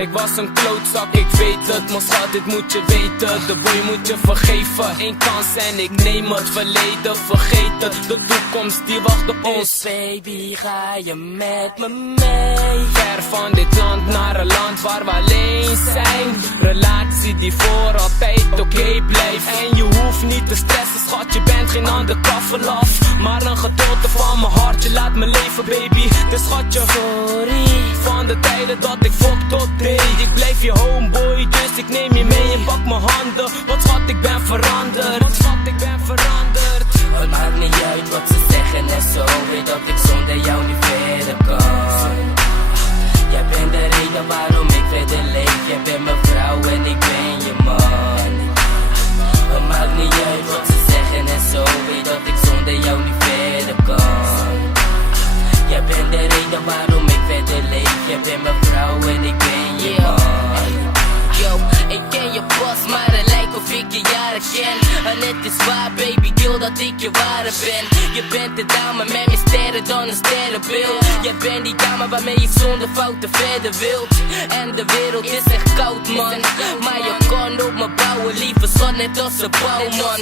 Ik was een klootzak, ik weet het, maar schat, dit moet je weten. De boy moet je vergeven, één kans en ik neem het. Verleden, vergeet het, de toekomst die wacht op ons. Dus baby, ga je met me mee? Ver van dit land naar een land waar we alleen zijn. Relatie die voor altijd oké blijft. En je hoeft niet te stressen, schat, je bent geen undercover love. Maar een gedeelte van mijn hart, je laat me leven baby. Dus schatje, Sorry van de tijden dat ik fok tot deed. Ik blijf je homeboy, dus ik neem je mee en pak mijn handen. Want schat, ik ben veranderd. Want schat, ik ben veranderd. Het maakt niet uit wat ze zeggen en zo. Weet dat ik zonder jou niet verder kan. Jij bent de reden waarom ik verder leef. Jij bent mijn vrouw en ik ben je man. Het maakt niet uit wat ze zeggen en zo. Weet dat ik zonder jou niet verder kan. Jij bent de reden waarom ik verder leef. Jij bent mijn vrouw en ik ben je man. Yo, ik ken je pas, maar het lijkt of ik je jaren ken. En het is waar baby girl dat ik je ware ben. Je bent de dame met meer sterren dan een sterrenbeeld. Jij bent die dame waarmee je zonder fouten verder wilt. En de wereld is echt koud man, maar je kan op me bouwen, lieve schat, net als een bouwman.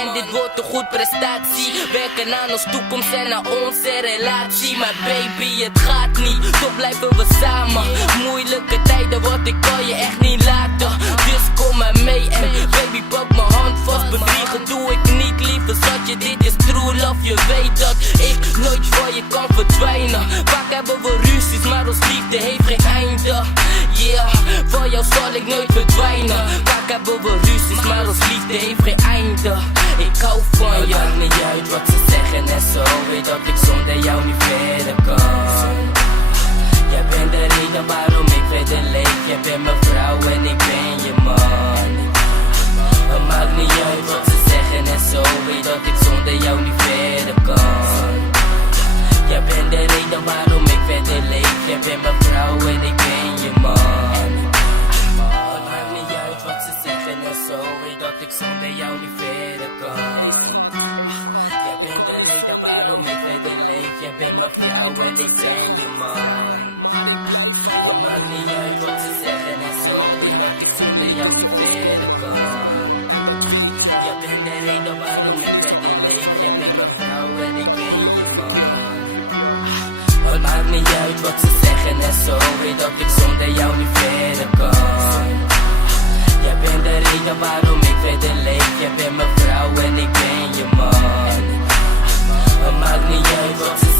En dit wordt een goed prestatie, werken aan ons toekomst en aan onze relatie. Maar baby, het gaat niet, toch blijven we samen. Moeilijke tijden, want ik kan je echt niet laten. Dus kom maar mee en baby, pak mijn hand vast. Bedriegen doe ik niet, lieve schatje, dit is true love. Je weet dat ik nooit van je kan verdwijnen. Vaak hebben we ruzies, maar ons liefde heeft geen einde. Yeah, van jou zal ik nooit verdwijnen. Vaak hebben we ruzies, maar ons liefde heeft geen einde. Ik hou van je. Het maakt niet uit wat ze zeggen en zo. Weet dat ik zonder jou niet verder kan. Jij bent de reden waarom ik verder leef. Jij bent mijn vrouw en ik ben je man. Het maakt niet uit wat ze zeggen en zo. Weet dat ik zonder jou niet verder kan. Jij bent de reden waarom ik verder leef. Jij bent mijn vrouw en ik ben je man. Het maakt niet uit wat ze zeggen en zo. Weet dat ik zonder jou niet verder kan. Jij bent de reden waarom ik verder leef. Jij bent mijn vrouw en ik ben je man. Het maakt niet uit wat ze zeggen en zo. Weet dat ik zonder jou niet verder kan. Jij bent de reden waarom ik verder leef. Jij bent mijn vrouw en ik ben je man. Het maakt niet uit wat ze zeggen en zo. Weet dat ik zonder jou niet verder kan. Jij bent de reden waarom ik verder leef. Jij bent mijn vrouw en ik ben je man. Het maakt niet uit wat ze